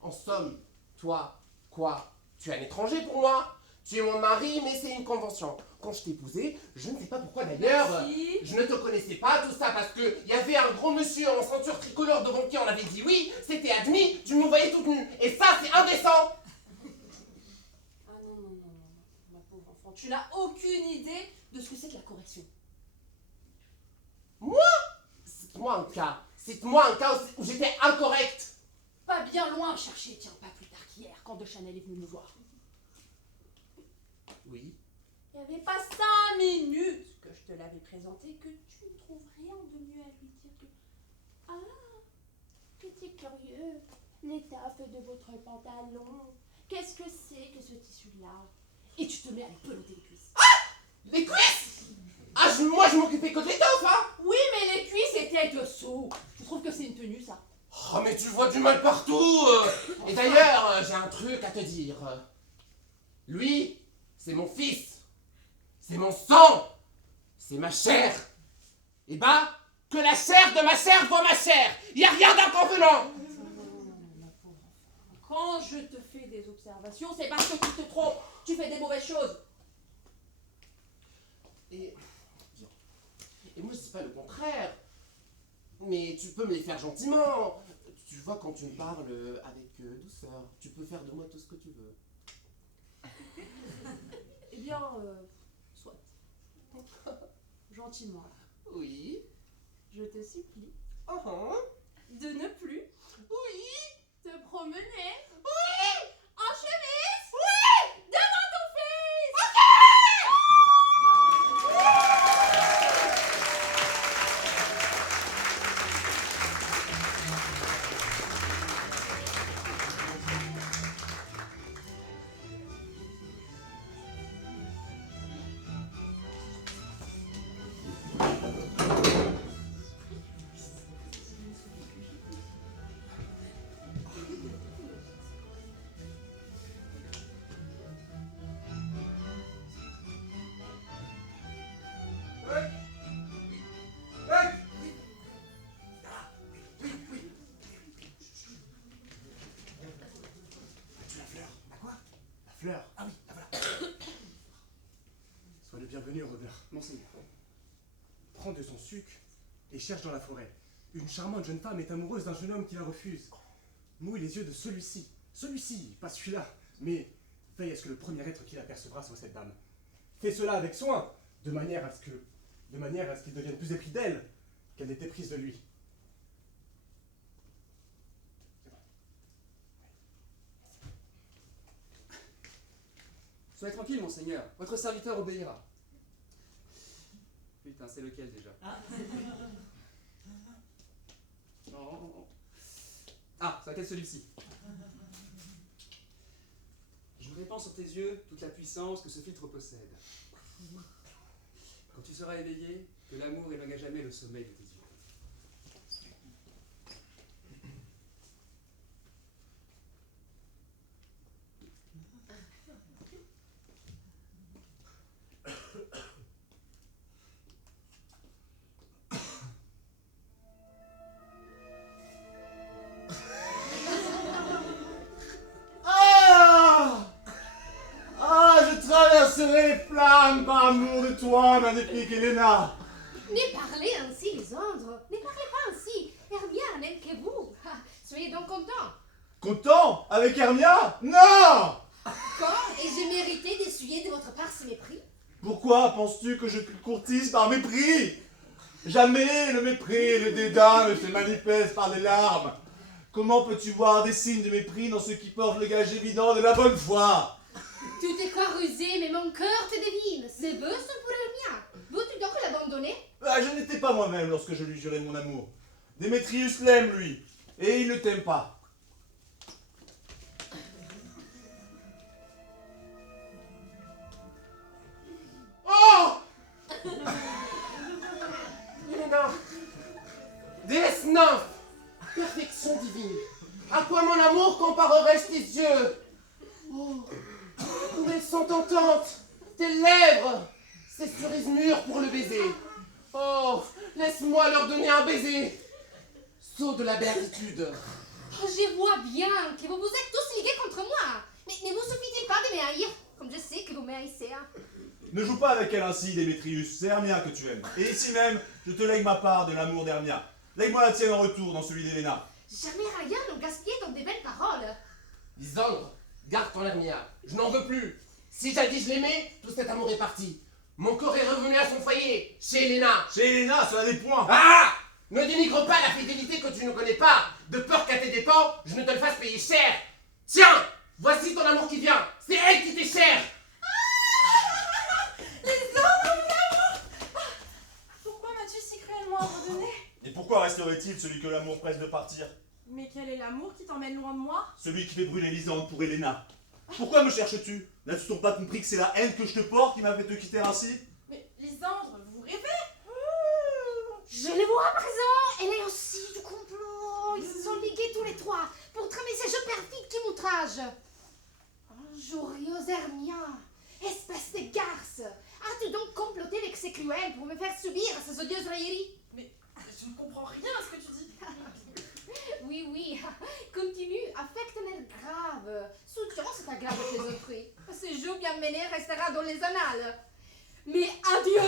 En somme, toi, quoi? Tu es un étranger pour moi. Tu es mon mari, mais c'est une convention. Quand je t'ai épousé, je ne sais pas pourquoi d'ailleurs, Merci. je ne te connaissais pas, tout ça parce que il y avait un gros monsieur en ceinture tricolore devant qui on avait dit oui, c'était admis, tu me voyais toute nue. Et ça, c'est indécent. Ah non, non, non, non, ma pauvre enfant, tu n'as aucune idée de ce que c'est que la correction. Cite-moi un cas où j'étais incorrect. Pas bien loin à chercher, tiens, pas plus tard qu'hier, quand De Chanel est venu me voir. Oui. Il n'y avait pas 5 minutes que je te l'avais présenté que tu ne trouves rien de mieux à lui dire que... Ah, petit curieux, l'étoffe de votre pantalon, qu'est-ce que c'est que ce tissu-là? Et tu te mets à lui peloter les cuisses. Les cuisses. Ah, moi je m'occupais que de l'étoffe, hein. Oui, mais les cuisses étaient dessous. Tu trouves que c'est une tenue, ça? Oh, mais tu vois du mal partout. Et d'ailleurs, j'ai un truc à te dire. Lui, c'est mon fils. C'est mon sang. C'est ma chair. Et bah, que la chair de ma chair voit ma chair. Y a rien d'inconvenant. Quand je te fais des observations, c'est parce que tu te trompes. Tu fais des mauvaises choses. Et moi, je dis pas le contraire. Mais tu peux me les faire gentiment. Tu vois, quand tu me parles avec douceur, tu peux faire de moi tout ce que tu veux. Eh bien, soit. Gentiment. Oui. Je te supplie Uh-huh. de ne plus Oui. te promener Oui. en chemise Oui. devant ton fils. Fleur. Ah oui, la voilà. Sois le bienvenu, rôdeur. Monseigneur. Prends de son sucre et cherche dans la forêt. Une charmante jeune femme est amoureuse d'un jeune homme qui la refuse. Mouille les yeux de celui-ci. Celui-ci, pas celui-là. Mais veille à ce que le premier être qui l'apercevra soit cette dame. Fais cela avec soin, de manière à ce qu'il devienne plus épris d'elle qu'elle n'était prise de lui. Soyez tranquille, monseigneur. Votre serviteur obéira. Putain, c'est lequel déjà? Non. Ah, c'est peut-être celui-ci. Je répands sur tes yeux toute la puissance que ce filtre possède. Quand tu seras éveillé, que l'amour éloigne à jamais le sommeil de tes yeux. Je traverserai les flammes par amour de toi, magnifique Helena. Mais parlez ainsi Soyez donc content. Content? Avec Hermia? Non! Quand ai-je mérité d'essuyer de votre part ce mépris? Pourquoi penses-tu que je te courtise par mépris? Jamais le mépris et le dédain ne se manifestent par des larmes. Comment peux-tu voir des signes de mépris dans ceux qui portent le gage évident de la bonne foi? Tu te crois rusé, mais mon cœur te devine. Ses vœux sont pour le mien. Veux-tu donc l'abandonner? Ah, je n'étais pas moi-même lorsque je lui jurais mon amour. Démétrius l'aime, lui, et il ne t'aime pas. Oh Helena, déesse nymphe, perfection divine, à quoi mon amour comparerais-je tes yeux? Oh, comme elles sont tentantes, tes lèvres, ces cerises mûres pour le baiser. Oh, laisse-moi leur donner un baiser. Saut de la béatitude. Oh, je vois bien que vous vous êtes tous ligués contre moi. Mais ne vous suffit-il pas de me haïr, comme je sais que vous me haïssez, hein? Ne joue pas avec elle ainsi, Démétrius, c'est Hermia que tu aimes. Et ici même, je te lègue ma part de l'amour d'Hermia. Lègue-moi la tienne en retour dans celui d'Helena. Jamais rien ne gaspillé dans des belles paroles. Lysandre, garde ton Hermia, je n'en veux plus. Si jadis je l'aimais, tout cet amour est parti. Mon corps est revenu à son foyer, chez Helena. Chez Helena, cela des points. Ah! Ne dénigre pas la fidélité que tu ne connais pas. De peur qu'à tes dépens, je ne te le fasse payer cher. Tiens, voici ton amour qui vient. C'est elle qui t'est chère. Pourquoi m'as-tu si cruellement abandonné? Et pourquoi resterait-il celui que l'amour presse de partir? Mais quel est l'amour qui t'emmène loin de moi? Celui qui fait brûler Lysandre pour Helena. Pourquoi me cherches-tu? N'as-tu donc pas compris que c'est la haine que je te porte qui m'a fait te quitter ainsi? Mais Lysandre, vous rêvez? Je les vois à présent. Elle est aussi du complot. Ils se sont ligués tous les trois pour tramer ces jeux perfides qui m'outragent. Injurieuse Hermia, espèce de garce. As-tu donc comploté avec ces cruels pour me faire subir ces odieuses railleries? Mais je ne comprends rien à ce que tu dis. Oui, continue, affecte un air grave. Soutiens cet agréable plaisanterie. Ce jeu bien mené restera dans les annales. Mais adieu!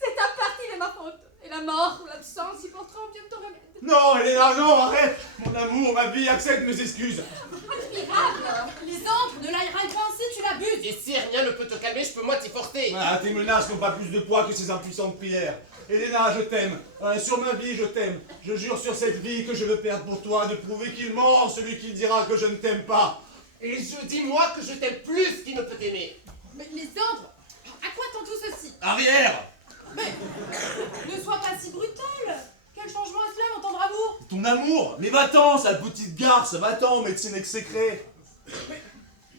C'est à partie de ma faute. Et la mort ou l'absence y porteront bientôt remède. Non, Helena, non, arrête! Mon amour, ma vie, accepte mes excuses. Admirable! Lysandre, ne l'ailleras pas ainsi, tu l'abuses. Et si rien ne peut te calmer, je peux moi t'y forcer. Ah, tes menaces n'ont pas plus de poids que ces impuissantes prières. Helena, je t'aime. Sur ma vie, je t'aime. Je jure sur cette vie que je veux perdre pour toi, de prouver qu'il ment celui qui dira que je ne t'aime pas. Et je dis moi que je t'aime plus qu'il ne peut t'aimer. Mais Lysandre, à quoi tend tout ceci? Arrière! Mais ne sois pas si brutal. Quel changement est-ce là, mon tendre amour? Ton amour? Mais va-t'en, sale petite garce, va-t'en, médecine exécrée.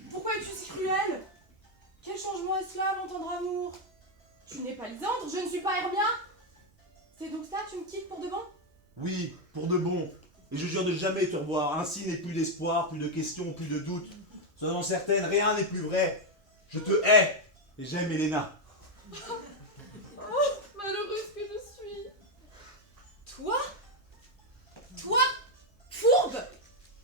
Pourquoi es-tu si cruel? Quel changement est-ce là, mon tendre amour? Tu n'es pas Lysandre, je ne suis pas Hermia. C'est donc ça, tu me quittes pour de bon? Oui, pour de bon. Et je jure de jamais te revoir. Ainsi n'est plus d'espoir, plus de questions, plus de doutes. Sois-en certaine, rien n'est plus vrai. Je te hais. Et j'aime Helena. Malheureuse que je suis. Toi? Toi? Fourbe!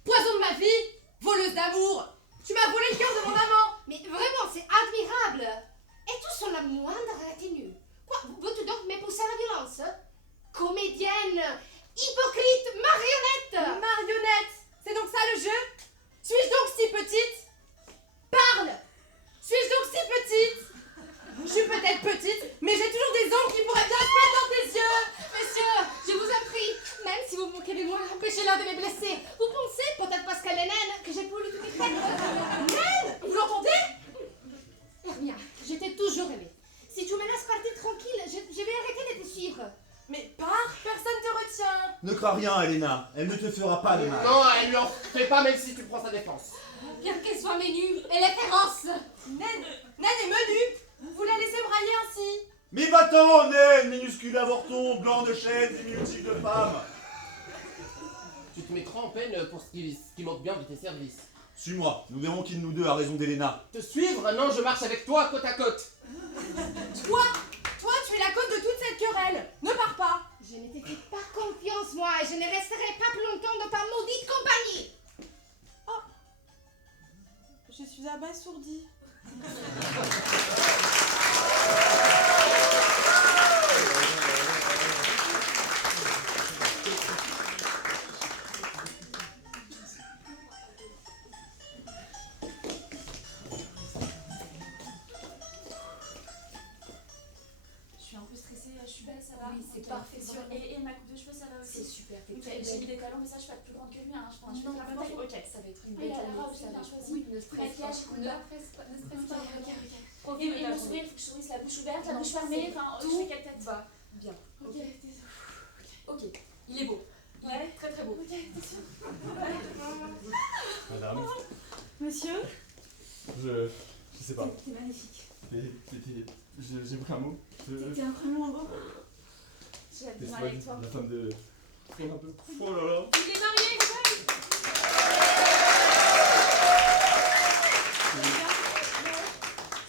Poison de ma vie! Voleuse d'amour! Tu m'as volé le cœur de mon amant! Mais vraiment, c'est admirable. Et tout sans la moindre retenue. Quoi, veux-tu donc m'épouser à la violence? Comédienne, hypocrite, marionnette! Marionnette! C'est donc ça le jeu? Suis-je donc si petite? Parle! Suis-je donc si petite? Je suis peut-être petite, mais j'ai toujours des ongles qui pourraient bien se mettre dans tes yeux! Monsieur, je vous en prie, même si vous vous moquez de moi, empêchez-la de me blesser. Vous pensez, peut-être parce qu'elle est naine, que j'ai voulu tout faire. Naine! Vous l'entendez? Hermia, je t'ai toujours aimé. Si tu me laisses partir tranquille, je vais arrêter de te suivre. Mais pars, personne te retient. Ne crains rien, Helena. Elle ne te fera pas de mal. Non, elle lui en fait pas même si tu prends sa défense. Bien qu'elle soit menue, elle est féroce. Naine est menue! Vous la laissez brailler ainsi! Mais va-t'en, naine, minuscule avorton, blanc de chaîne, diminutif de femme. Tu te mettras en peine pour ce qui manque bien de tes services. Suis-moi, nous verrons qui de nous deux a raison d'Helena. Te suivre? Non, je marche avec toi côte à côte. Toi, tu es la cause de toute cette querelle! Ne pars pas! Je ne te fais pas confiance, moi, et je ne resterai pas plus longtemps dans ta maudite compagnie. Je suis abasourdie. une Ah, belle la journée, robe, ça j'ai bien va. choisi. Oui, ne stresse pas. Maquillage, couleur. Ne stresse pas, Ok, Profite et de ta mon journée. sourire, faut que je sourisse la bouche ouverte, la Non, bouche fermée, c'est enfin, je tout fais quelle tête? va bien. Ok, Ok, il est beau. Il Ouais. est très très beau. ok, t'es sûre? Madame, Monsieur? je sais pas. T'es magnifique. J'ai pris un mot. T'es incroyablement beau. J'ai la T'es vie mal avec toi. la femme de. Un peu. Oh là là. Il est marié,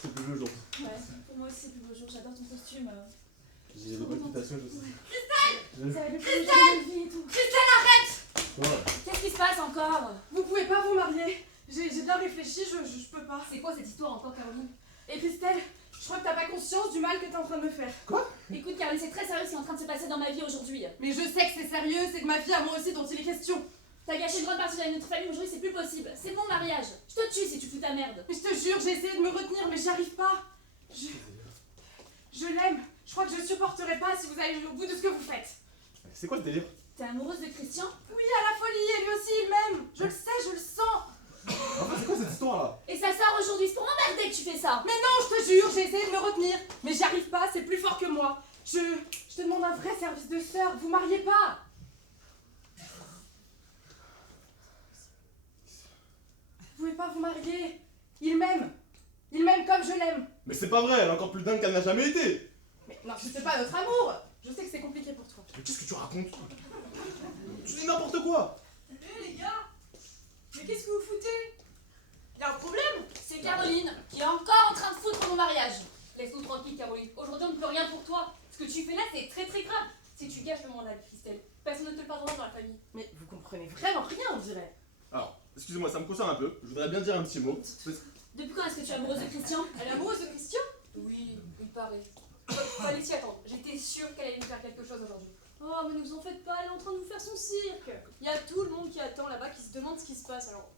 C'est plus le jour. Ouais, pour moi aussi, c'est le plus beau jour. J'adore ton costume. J'ai des palpitations, je sais. Ça va être le plus beau jour de ma vie et tout. Qu'est-ce qui se passe encore? Vous pouvez pas vous marier. J'ai bien réfléchi, je peux pas. C'est quoi cette histoire encore, Caroline? Et Christelle, je crois que t'as pas conscience du mal que t'es en train de me faire. Écoute, Caroline, c'est très sérieux ce qui est en train de se passer dans ma vie aujourd'hui. Mais je sais que c'est sérieux, c'est de ma vie à moi aussi dont il est question. T'as gâché une grande partie de notre famille aujourd'hui, c'est plus possible. C'est mon mariage. Je te tue si tu fous ta merde. Mais je te jure, j'ai essayé de me retenir, mais j'y arrive pas. Je l'aime. Je crois que je supporterai pas si vous allez au bout de ce que vous faites. C'est quoi ce délire? T'es amoureuse de Christian? Oui, à la folie, et lui aussi il m'aime. Je le sais, je le sens. Enfin, c'est quoi cette histoire là? Et ça sort aujourd'hui, c'est pour m'emmerder que tu fais ça. Mais non, je te jure, j'ai essayé de me retenir. Mais j'y arrive pas, c'est plus fort que moi. Je te demande un vrai service de sœur, vous mariez pas. Vous pouvez pas vous marier. Il m'aime. Il m'aime comme je l'aime. Mais c'est pas vrai, elle est encore plus dingue qu'elle n'a jamais été! Mais non, je sais pas notre amour. Je sais que c'est compliqué pour toi. Mais qu'est-ce que tu racontes? Tu dis n'importe quoi! Hé les gars, mais qu'est-ce que vous foutez? Y'a un problème? C'est Caroline qui est encore en train de foutre mon mariage. Laisse-nous tranquille, Caroline. Aujourd'hui, on ne peut rien pour toi. Ce que tu fais là, c'est très très grave. Si tu gâches le monde avec Christelle, personne ne te le pardonnera dans la famille. Mais vous comprenez vraiment rien, on dirait. Alors, excusez-moi, ça me concerne un peu. Je voudrais bien dire un petit mot. Depuis quand est-ce que tu es amoureuse de Christian? Elle est amoureuse de Christian? Oui, il paraît. Fallait s'y attendre. J'étais sûre qu'elle allait nous faire quelque chose aujourd'hui. Oh, mais ne vous en faites pas, elle est en train de vous faire son cirque. Il y a tout le monde qui attend là-bas, qui se demande ce qui se passe, alors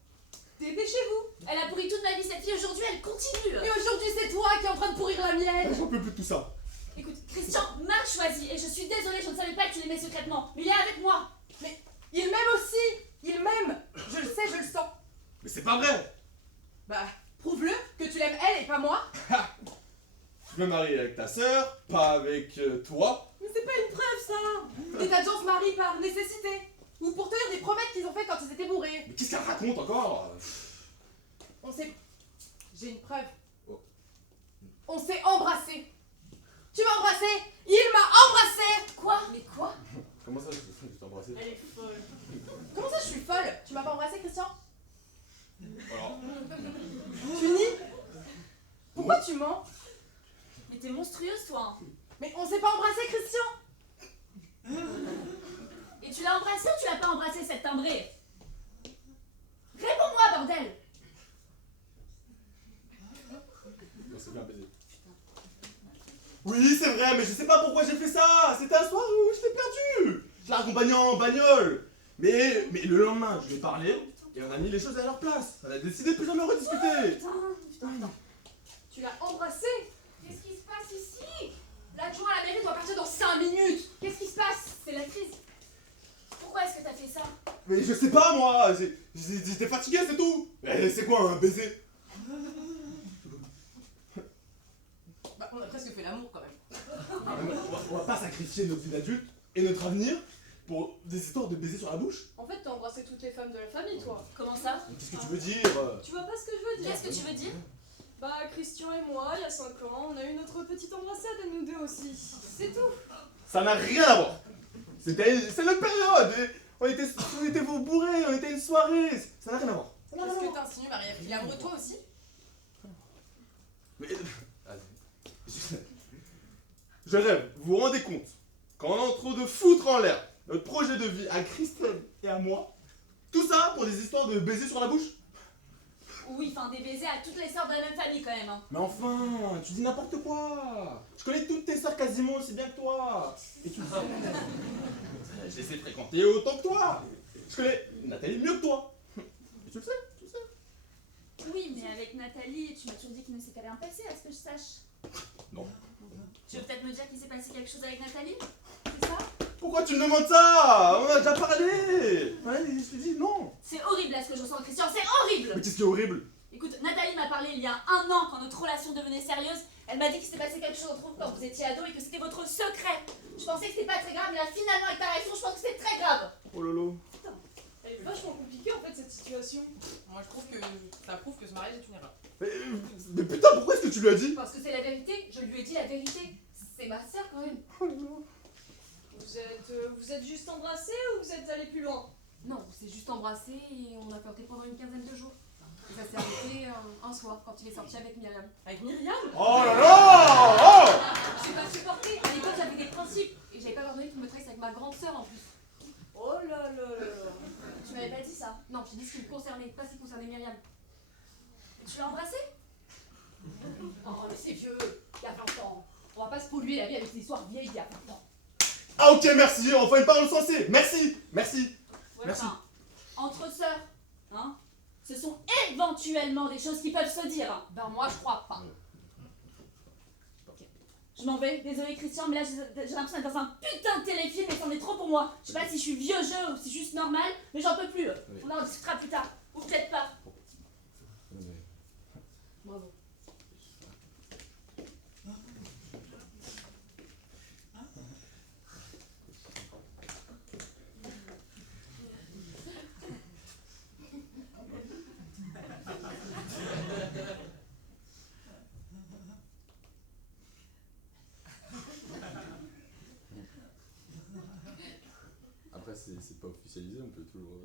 dépêchez-vous. Elle a pourri toute ma vie, cette fille. Aujourd'hui, elle continue. Et aujourd'hui, c'est toi qui es en train de pourrir la mienne. J'en peux plus de tout ça. Écoute, Christian m'a choisi et je suis désolée, je ne savais pas que tu l'aimais secrètement. Mais il est avec moi. Il m'aime aussi. Il m'aime. Je le sais, je le sens. Mais c'est pas vrai! Bah, prouve-le que tu l'aimes elle et pas moi. Je me marie avec ta sœur, pas avec toi. Mais c'est pas une preuve, ça. Des tas de gens se marient par nécessité. Ou pour tenir des promesses qu'ils ont fait quand ils étaient bourrés. Mais qu'est-ce qu'elle raconte encore? On s'est... J'ai une preuve. Oh. On s'est embrassés. Tu m'as embrassé. Il m'a embrassé. Quoi? Mais quoi? Comment ça, je t'ai embrassé? Elle est folle. Comment ça, je suis folle? Tu m'as pas embrassé, Christian? Alors, Tu nies? Pourquoi tu mens? Mais t'es monstrueuse, toi. Mais on s'est pas embrassé, Christian. Et tu l'as embrassée ou tu l'as pas embrassée, cette timbrée? Réponds-moi, bordel! on s'est bien baisé. Oui, c'est vrai, mais je sais pas pourquoi j'ai fait ça. C'était un soir où je l'ai perdu. Je l'ai accompagné en bagnole. Mais le lendemain, je lui ai parlé et on a mis les choses à leur place. On a décidé de plus jamais rediscuter. Putain. Tu l'as embrassé. Qu'est-ce qui se passe ici? L'adjoint à la mairie doit partir dans 5 minutes. Qu'est-ce qui se passe? C'est la crise. Pourquoi est-ce que t'as fait ça? Mais je sais pas moi. J'étais fatigué, c'est tout. Mais c'est quoi un baiser? Bah, on a presque fait l'amour quand même. On va pas sacrifier notre vie d'adulte et notre avenir pour des histoires de baiser sur la bouche. En fait, t'as embrassé toutes les femmes de la famille, toi. Comment ça? Qu'est-ce que tu veux dire? Tu vois pas ce que je veux dire? Qu'est-ce que tu veux dire? Bah, Christian et moi, il y a 5 ans, on a eu notre petite embrassade à nous deux aussi. C'est tout. Ça n'a rien à voir. C'est notre période. Et on était bourrés, on était une soirée. Ça n'a rien à voir. Qu'est-ce que t'insinues, Marie-Ève? Il est amoureux de toi aussi? Mais... Je rêve, vous vous rendez compte? Quand on est en train de foutre en l'air notre projet de vie à Christelle et à moi, tout ça pour des histoires de baiser sur la bouche? Oui, enfin des baisers à toutes les sœurs de la même famille quand même. Hein. Mais enfin, tu dis n'importe quoi. Je connais toutes tes sœurs quasiment aussi bien que toi. Et tu le sais. Je les ai fréquentées autant que toi. Je connais Nathalie mieux que toi. Et tu le sais, tu le sais. Oui, mais avec Nathalie, tu m'as toujours dit qu'il ne s'était rien passé, à ce que je sache. Non. Tu veux peut-être me dire qu'il s'est passé quelque chose avec Nathalie? C'est ça? Pourquoi tu me demandes ça? On en a déjà parlé. Ouais, je te dis non. C'est horrible là ce que je ressens, Christian, c'est horrible. Mais qu'est-ce qui est horrible? Écoute, Nathalie m'a parlé il y a 1 an quand notre relation devenait sérieuse. Elle m'a dit qu'il s'était passé quelque chose entre vous quand vous étiez ado et que c'était votre secret. Je pensais que c'était pas très grave, mais là finalement avec ta réaction, je pense que c'est très grave. Oh lolo. Elle est vachement compliquée en fait cette situation. Moi je trouve que ça prouve que ce mariage est une erreur. Mais putain, pourquoi est-ce que tu lui as dit? Parce que c'est la vérité, je lui ai dit la vérité. C'est ma sœur quand même. Vous êtes juste embrassés ou vous êtes allés plus loin? Non, on s'est juste embrassé et on a flirté pendant une quinzaine de jours. Et ça s'est arrêté un soir quand il est sorti avec Myriam. Avec Myriam? Oh là là! Oh! Je n'ai pas supporté. À l'époque, j'avais des principes. Et j'avais pas pardonné qu'il me trahisse avec ma grande sœur en plus. Oh là là là. Tu m'avais pas dit ça? Non, je t'ai dit ce qui me concernait, pas ce qui concernait Myriam. Et tu l'as embrassé? Oh, mais c'est vieux. Il y a 20 ans. On va pas se polluer la vie avec des histoires vieilles d'il y a 20 ans. Ah ok, merci, enfin une parole sensée. Merci, merci. Ouais, Merci. enfin, entre sœurs, hein, ce sont éventuellement des choses qui peuvent se dire. Hein. Ben moi, je crois pas. Ok. Je m'en vais, désolé Christian, mais là j'ai l'impression d'être dans un putain de téléfilm et c'en est trop pour moi. Je sais pas si je suis vieux jeu ou si c'est juste normal, mais j'en peux plus. On en discutera plus tard. Ou peut-être pas. Bravo. Après, c'est pas officialisé, on peut toujours.